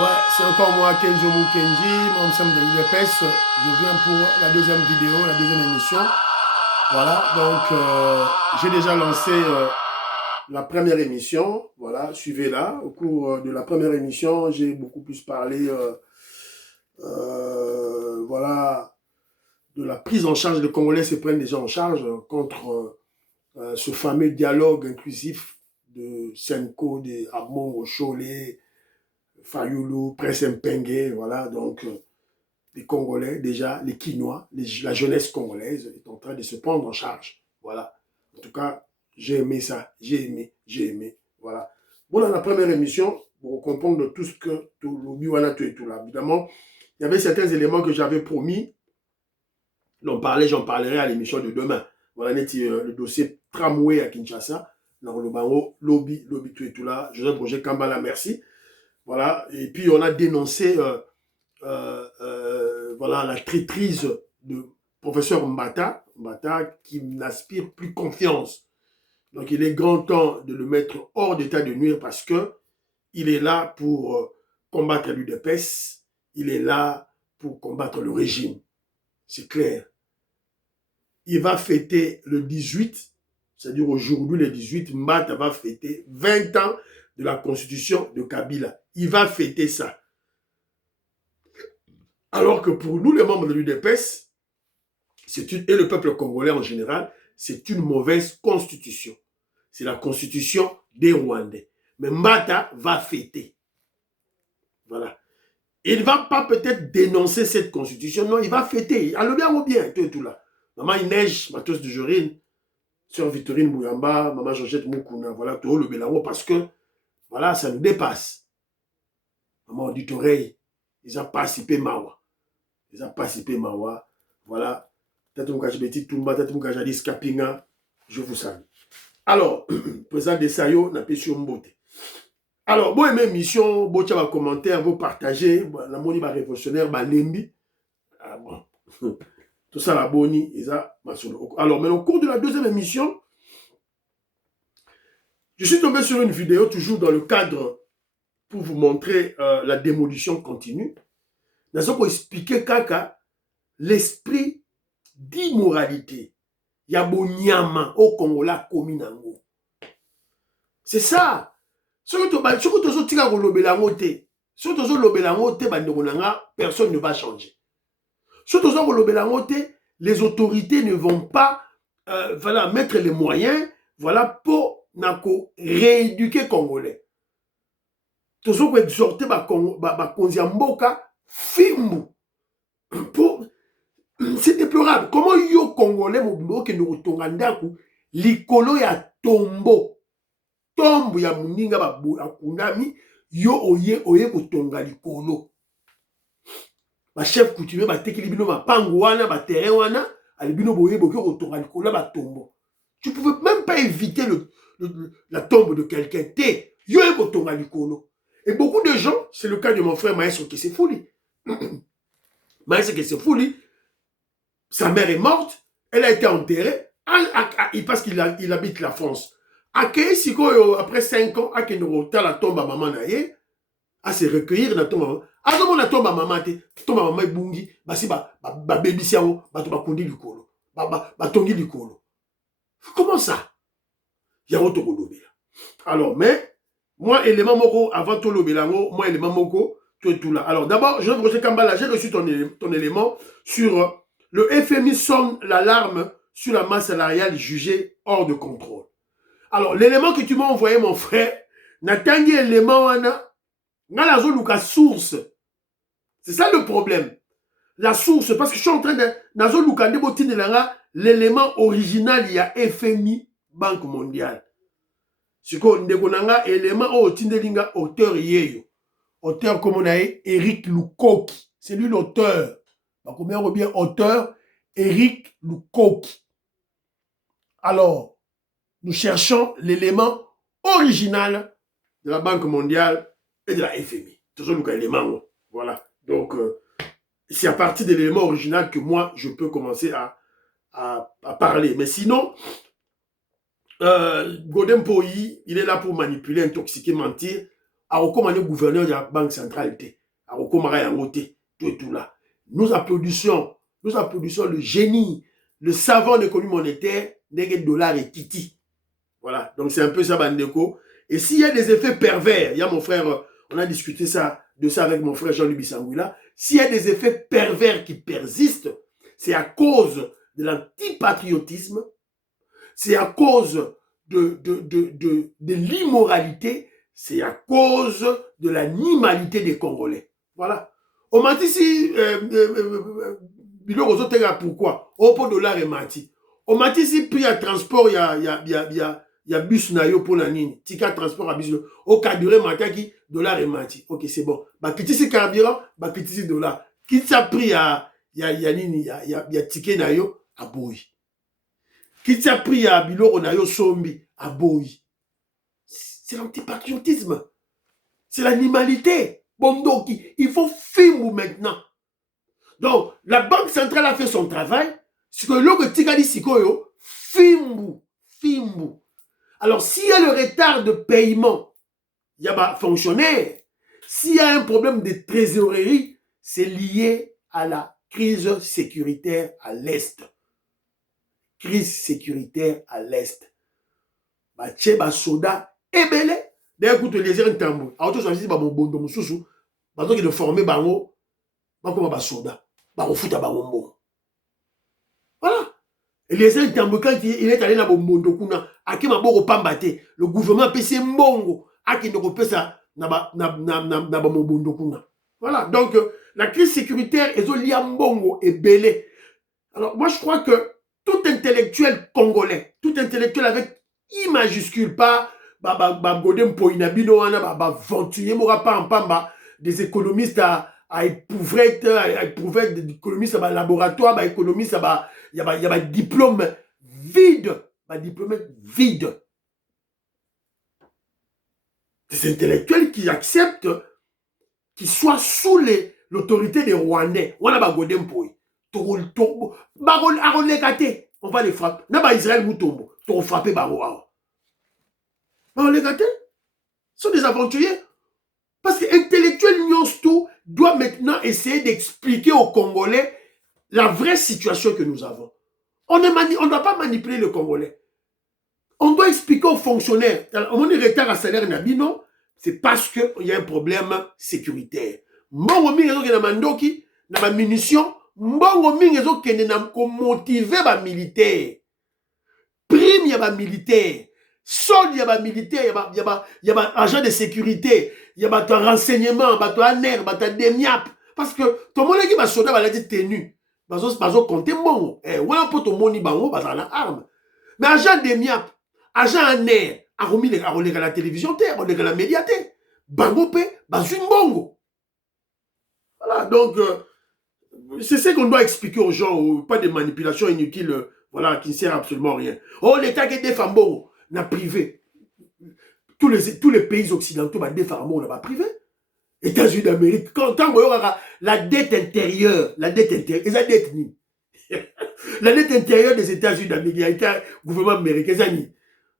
Ouais, c'est encore moi, Kenzo Mukenji, mon Sam de l'UDPS. Je viens pour la deuxième vidéo, la deuxième émission. Voilà, donc j'ai déjà lancé la première émission. Voilà, suivez-la. Au cours de la première émission, j'ai beaucoup plus parlé voilà, de la prise en charge. Les Congolais se prennent déjà en charge contre ce fameux dialogue inclusif de Senko, de Abongo, Cholet, Fayoulou, Prince Mpengue, voilà, donc les Congolais, déjà, les Quinois, la jeunesse congolaise est en train de se prendre en charge, voilà. En tout cas, j'ai aimé ça, j'ai aimé, voilà. Bon, dans la première émission, pour comprendre tout ce que, tout le Biwana, tout et tout là, évidemment, il y avait certains éléments que j'avais promis, j'en parlerai à l'émission de demain. Voilà, le dossier tramway à Kinshasa, dans le Bango, lobby, tout et tout là, Joseph Roger Kambala, merci. Voilà, et puis on a dénoncé voilà, la traîtrise de professeur Mbata qui n'aspire plus confiance. Donc il est grand temps de le mettre hors d'état de nuire parce que il est là pour combattre l'UDPS, il est là pour combattre le régime. C'est clair. Il va fêter le 18, c'est-à-dire aujourd'hui le 18, Mbata va fêter 20 ans de la constitution de Kabila. Il va fêter ça. Alors que pour nous, les membres de l'UDPS, et le peuple congolais en général, c'est une mauvaise constitution. C'est la constitution des Rwandais. Mais Mbata va fêter. Voilà. Il ne va pas peut-être dénoncer cette constitution, non, il va fêter. Alors bien ou bien, tout là. Maman Inej, Matos de Jorine, Sœur Victorine Bouyamba, Maman Georgette Moukouna, voilà, tout le Bélango, parce que, voilà, ça nous dépasse. Maman dit oreille, ils ont participé Mawa. Ils ont participé Mawa. Voilà. Tata Mukajibeti Tumba, Tata Mukajadis Kapinga, je vous salue. Alors, président de Sayo, n'a pas sur Mbote. Alors, bon, aimé mission, bon, tu vas commenter, vous partager, la moni va révolutionnaire, bah, lembi. Ah bon. Tout ça, la boni, et ça, alors, mais au cours de la deuxième émission, je suis tombé sur une vidéo, toujours dans le cadre, pour vous montrer la démolition continue. Nous avons expliqué kaka l'esprit d'immoralité. Yabonyama au Congola Kominango. C'est ça. Ce que tu as personne ne va changer. Ce que tu les autorités ne vont pas voilà, mettre les moyens voilà, pour rééduquer les Congolais. Tu as exhorté les Mboka Fimbu. C'est déplorable. Comment yo Congolais qui nous retournent likolo ya tombo. Tombo ya muninga bakundami yo oye kotonga likolo. Ba chef coutumier ba tekili bino ba pango wana ba terrain wana alibino boye boke kotonga likolo ba tombo. Tu pouvais même pas éviter la tombe de quelqu'un. Yo e kotonga likolo. Et beaucoup de gens, c'est le cas de mon frère Maestro Kesefouli. Maestro Kesefouli, sa mère est morte, elle a été enterrée parce qu'il habite la France. Après 5 ans, à la tombe à maman naye, à se recueillir dans la tombe à maman. À la tombe à maman, tombe à maman bungi, basi ba baby siamo, ba to ba kundi likolo, ba tongi likolo. Comment ça? Yango to kolobela. Alors mais moi élément moko avant to lobelango, moi élément moko tout là. Alors d'abord, je Roger Kambala, j'ai reçu ton élément sur le FMI sonne l'alarme sur la masse salariale jugée hors de contrôle. Alors, l'élément que tu m'as envoyé, mon frère, n'atteint l'élément, n'a la source. C'est ça le problème. La source, parce que je suis en train de... L'élément original, il y a FMI, Banque mondiale. C'est quoi, l'élément auteur yeyo. Auteur, comme on a dit, Eric Lukoki. C'est lui l'auteur. Combien ou bien auteur, Eric Lukoki. Alors, nous cherchons l'élément original de la Banque mondiale et de la FMI. Toujours l'élément. Voilà. Donc, c'est à partir de l'élément original que moi, je peux commencer à parler. Mais sinon, Godem Poyi, il est là pour manipuler, intoxiquer, mentir. akokomane gouverneur de la banque centrale te akokomaka yango te tout et tout là. Nous applaudissons le génie, le savant de l'économie monétaire ndenge dollar et kiti. Voilà, donc c'est un peu ça bandeko. Et s'il y a des effets pervers, il y a mon frère, on a discuté de ça avec mon frère Jean-Louis Bissangouila, s'il y a des effets pervers qui persistent, c'est à cause de l'antipatriotisme, c'est à cause de l'immoralité, c'est à cause de l'animalité des Congolais. Voilà. On m'a dit si, pourquoi? Au pot dollar et mati. On m'a dit si prix à transport, il y a bus na yo pour la nini. Tika transport à bus. Au carburant mataki, dollar et mati. Ok, c'est bon. Bah, quitter si carburant, bah, quitter si dollar. Quitte ça prix à, y a ticket na yo, à boui. Quitte ça prix à biloko na yo sombi, à boui. C'est l'antipatriotisme. C'est l'animalité. Bon, donc, il faut filmer maintenant. Donc, la Banque centrale a fait son travail. Ce que l'autre tigadi sikoyo, fimbu. Alors, s'il y a le retard de paiement, il y a un fonctionnaire. S'il y a un problème de trésorerie, c'est lié à la crise sécuritaire à l'Est. Crise sécuritaire à l'Est. Bache ba soda ebele. D'ailleurs, écoute, les gens tambour. Alors, tout ça, c'est mon bondo mususu. Parce qu'ils ont formé bango. Bango ba soda. Bango futa bango mbo. Voilà. Et les gens tambour, quand il est allé dans mon bondo kuna, aki maboko pambate. Le gouvernement a payé mbongo. Aki ne peut ça na mon bondo kuna. Voilà. Donc, la crise sécuritaire est liée à mbongo et belé. Alors, moi, je crois que tout intellectuel congolais, tout intellectuel avec I majuscule, pas Godem Poinabino, Ventuyer Morapa en Pamba, des économistes à éprouver des économistes à laboratoire, des économistes il y a un diplôme vide, Des intellectuels qui acceptent qu'ils soient sous l'autorité des Rwandais. On a Godem Poi. On va les frapper. N'a Israël Moutombo. Tu frapper Baro. Les gâtés sont des aventuriers. Parce que l'intellectuel Nyonsto doit maintenant essayer d'expliquer aux Congolais la vraie situation que nous avons. On ne doit pas manipuler le Congolais. On doit expliquer aux fonctionnaires. On est retard à salaire Nabino, c'est parce qu'il y a un problème sécuritaire. Mbongo mingi ezo kena mandoki, na ba munitions, mbongo mingi ezo kena na ko motiver ba militaire. Prime ya ba militaire. Solde ya ba militaire, ya ba agent de sécurité, ya ba to renseignement, ba to aner, ba to demiap. Parce que tout le monde qui va soldat va la dire tenue. Bazo compter mbongo. Wala po to moni bango ba na arme. Mais agent demiap, agent aner, a remis la télévision terre, on la médiathèque. Bango pe, bazune bongo. Voilà, donc c'est ce qu'on doit expliquer aux gens, pas de manipulations inutiles, voilà, qui ne servent absolument à rien. Oh, l'État qui défend bongo, n'a privé. Tous les pays occidentaux, bah, défend bongo, n'a privé. États-Unis d'Amérique, quand la dette intérieure, la dette ni. La dette intérieure des États-Unis d'Amérique, il y a été un gouvernement américain, ça ni.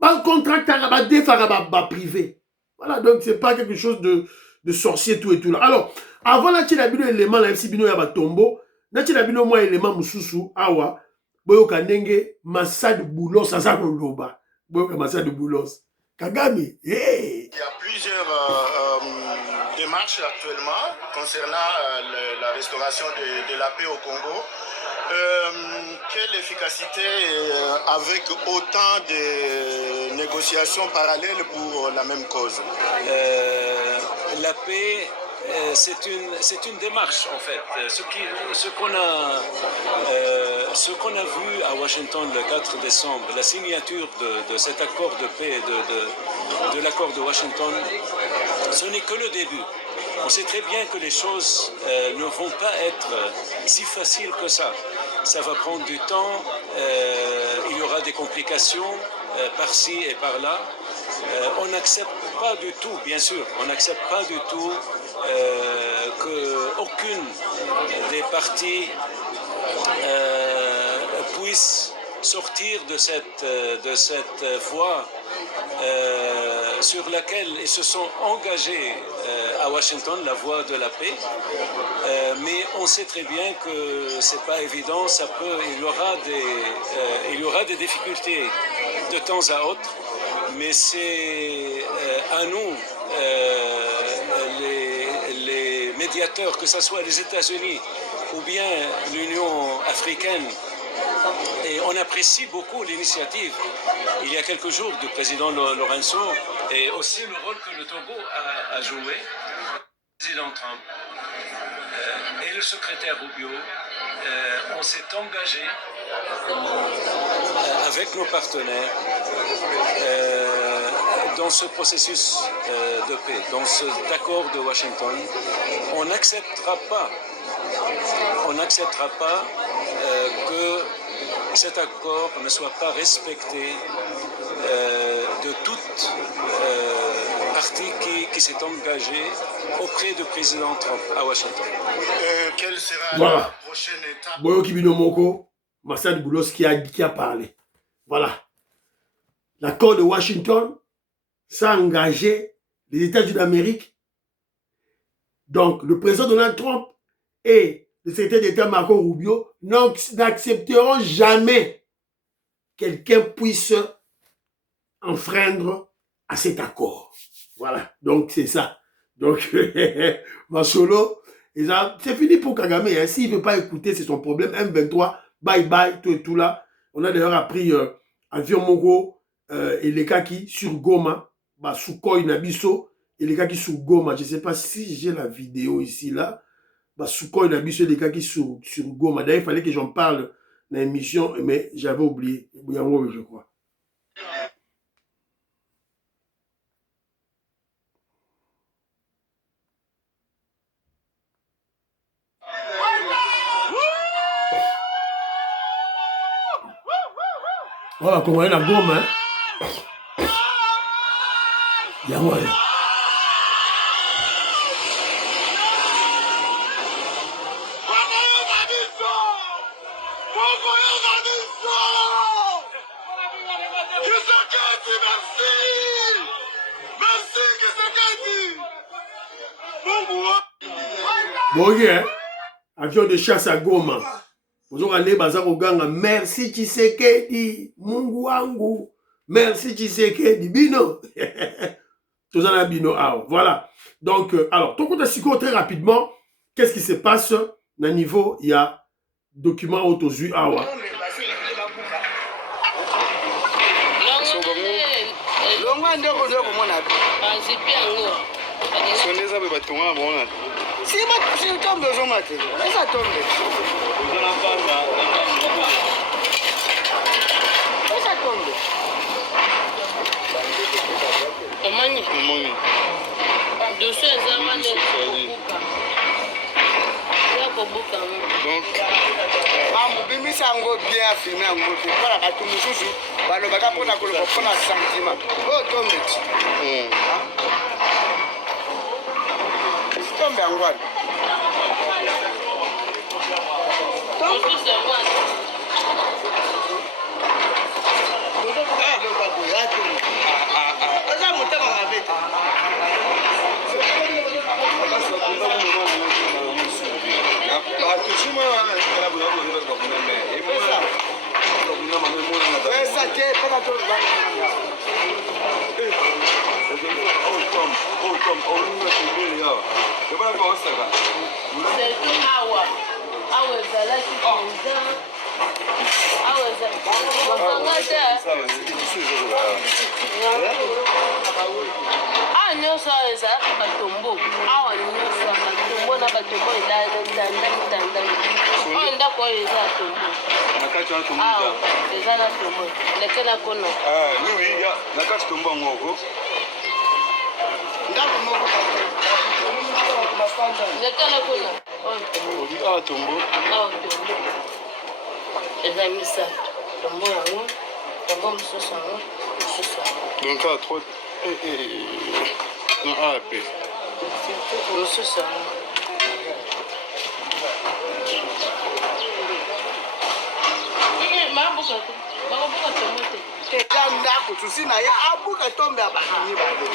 Un contrat privé. Voilà, donc c'est pas quelque chose de sorcier tout et tout là. Alors, avant la bino élément la MC bino ya batombo, na bino moi élément mususu awa, boyo kanenge Massad Boulos ça ko loba. Boyo Massad Boulos. Kagame, hey. Il y a plusieurs démarches actuellement concernant la restauration de la paix au Congo. Quelle efficacité avec autant de négociations parallèles pour la même cause? La paix, c'est une démarche en fait. Ce qu'on a vu à Washington le 4 décembre, la signature de cet accord de paix, de l'accord de Washington, ce n'est que le début. On sait très bien que les choses ne vont pas être si faciles que ça. Ça va prendre du temps, il y aura des complications par-ci et par-là. On n'accepte pas du tout, bien sûr, on n'accepte pas du tout qu'aucune des parties puisse sortir de cette voie sur laquelle ils se sont engagés à Washington, la voie de la paix. Mais on sait très bien que c'est pas évident, il y aura des difficultés de temps à autre, mais c'est à nous, les médiateurs, que ce soit les États-Unis ou bien l'Union africaine. Et on apprécie beaucoup l'initiative, il y a quelques jours, du président Lorenzo, et aussi le rôle que le Togo a joué. Le président Trump et le secrétaire Rubio, on s'est engagé avec nos partenaires dans ce processus de paix, dans cet accord de Washington. On n'acceptera pas que cet accord ne soit pas respecté de toute partie qui s'est engagée auprès du président Trump à Washington. Quelle sera Voilà. la prochaine étape? Boyo Kibino Moko, Massad Boulos qui a parlé. Voilà. L'accord de Washington, ça a engagé les États-Unis d'Amérique. Donc, le président Donald Trump et le secrétaire d'État Marco Rubio n'accepteront jamais quelqu'un puisse enfreindre à cet accord. Voilà. Donc, c'est ça. Donc, Masolo, c'est fini pour Kagame. Hein. S'il ne veut pas écouter, c'est son problème. M23, bye bye, tout et tout là. On a d'ailleurs appris avion Mogo et les Kaki sur Goma, Sukhoi Nabiso, et les Kaki sur Goma. Je ne sais pas si j'ai la vidéo ici là. Sukhoi Nabiso et les Kaki sur Goma. D'ailleurs, il fallait que j'en parle dans l'émission, mais j'avais oublié. Je crois. Voilà, comment est la gomme, hein? Yahweh. Bon, hein? Avion de chasse à Goma. Vous allez bazar Ganga. Merci Tshisekedi, Mungu wangu. Merci Tshisekedi, Bino. Tous en Bino. Voilà. Donc, alors, ton compte Siko très rapidement. Qu'est-ce qui se passe dans le niveau? Il y a document autozu awa. Si tu tombes dans un matin, ça tombe. Ça tombe. Donc, ça en bien affirmé en gros. Voilà, à tout le monde, le bagage pour la colonne, pour la sentiment. Oh, tombe. Tombe en voile. Donc à 3 non A P. C'est ça. ya ndako susi na ye abuka tombe ya bakini bado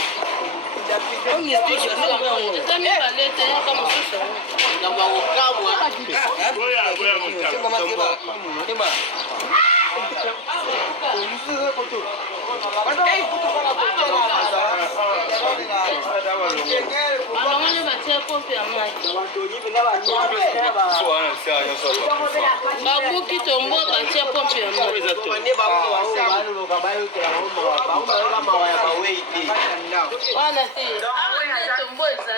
babuki tombo batia pompe ya wana te tombo eza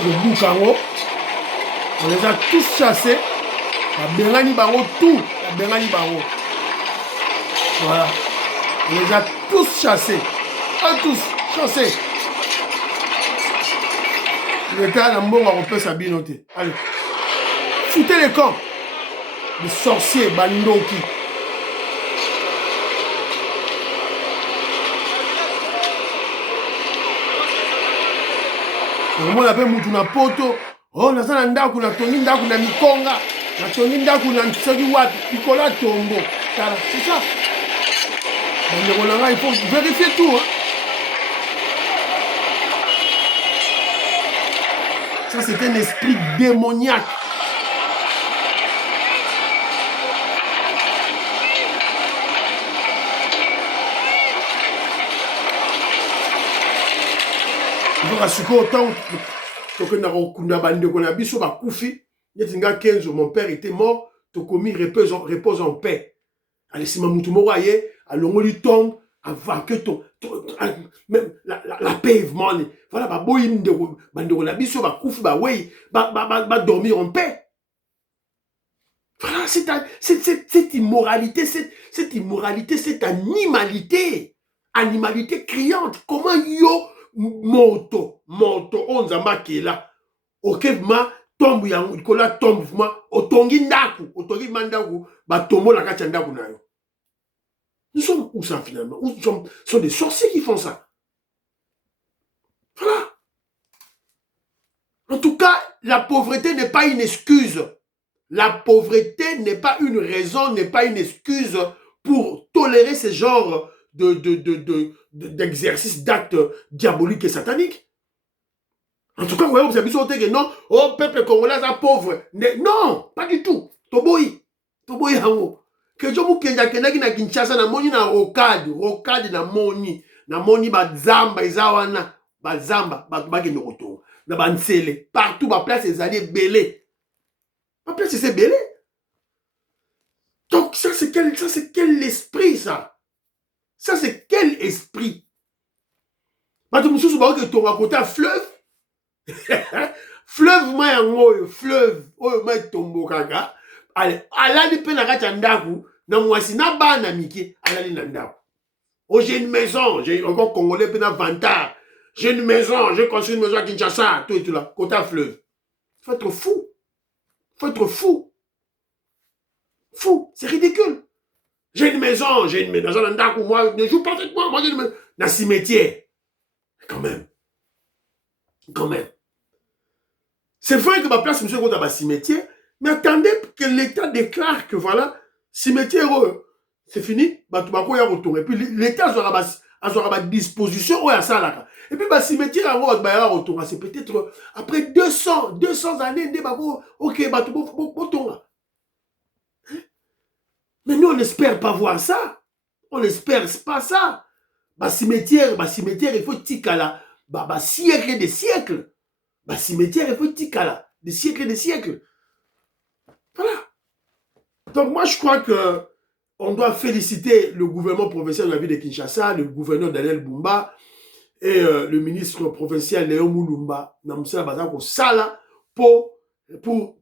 Bukango, on les a tous chassés. Bengani Bango, tout. Bengani Bango. Voilà. On les a tous chassés. Tous chassés. L'État n'a pas on peut s'habiller. Allez. Foutez les camps. Les sorciers, Bandoki. On appelle Moutouna Poto. Oh, na sana ndaku na tongi ndaku na mikonga. Na tongi ndaku na nsagi wapi. Nicolas Tombo. C'est ça. Il faut vérifier tout. Hein. Ça, c'est un esprit démoniaque. Mon père était mort, Tokomi repose en paix. Allez, si Mamoutou Moraye, à l'ongoli tombe, avant que même la pavement, voilà, bah, boyim de Banderonabiso, bah, koufi, bah, oui, bah, dormir en paix. Voilà, cette immoralité, cette immoralité, cette animalité criante. Comment yo moto, onzamba qui est là. Ok, ma tombe yango, ikola tombe ma, otongi mandaku, ba tombo la kacha ndaku na yo. Nous sommes où ça finalement? Où sont des sorciers qui font ça. Voilà. En tout cas, la pauvreté n'est pas une excuse. La pauvreté n'est pas une raison, n'est pas une excuse pour tolérer ce genre d'exercice, d'actes diaboliques et sataniques. En tout cas, vous avez dit que non, oh, peuple congolais est pauvre. Non, pas du tout. Toboyi hango. Que je vous kenaki na Kinshasa na moni na rocade na moni bazamba ezawana, bazamba bakende kotonga. Na bansele, partout ba place ezali belé. Ma place c'est belé. Donc ça c'est quel esprit ça? Ça c'est quel esprit? Ba tu mususu ba ke tonga côté à fleuve. Fleuve mayango, fleuve oyo mai tombo kaka. Allez, alali pe na kati ndaku na mwasi na bana miki alali na ndaku. Oh, j'ai une maison, j'ai encore congolais pe na vantard. J'ai une maison, j'ai construit une maison à Kinshasa, tout et tout là, côté à fleuve. Faut être fou. Faut être fou. Fou, c'est ridicule. J'ai une maison dans ndaku, moi, ne joue pas avec moi, j'ai une maison dans cimetière. Quand même. C'est vrai que ma place, monsieur, dans ma cimetière, mais attendez que l'État déclare que voilà, cimetière, c'est fini, et puis l'État aura ma disposition, et puis ma cimetière, c'est peut-être après 200 années, ok, mais nous, on n'espère pas voir ça. On n'espère pas ça. Ma cimetière, il faut tikala, siècle des siècles. Ma cimetière, il faut tikala, des siècles et des siècles. Voilà. Donc moi, je crois que on doit féliciter le gouvernement provincial de la ville de Kinshasa, le gouverneur Daniel Bumba et le ministre provincial Léon Moulumba,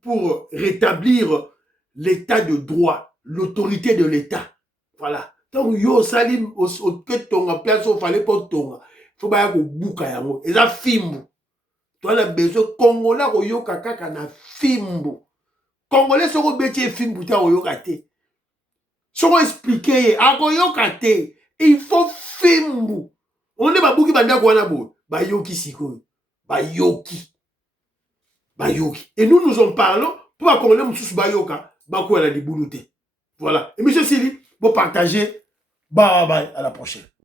pour rétablir l'état de droit, l'autorité de l'État. Voilà. Donc, yo salim au tonga place au fallait pas tonga. Faut pas ko buka yango. Et ça fimbu. Toi la besoin congolais ko yo kaka na fimbu. Congolais soko beti fimbu ta yo kate. Soko expliquer a ko yo kate. Il faut fimbu. On est ba buki banda ko wana bo. Ba yoki siko. Ba yoki. Et nous en parlons pour congolais mususu ba yoka ba ko la dibuluté. Voilà. Et monsieur Sili, vous partagez. Bye bye, à la prochaine.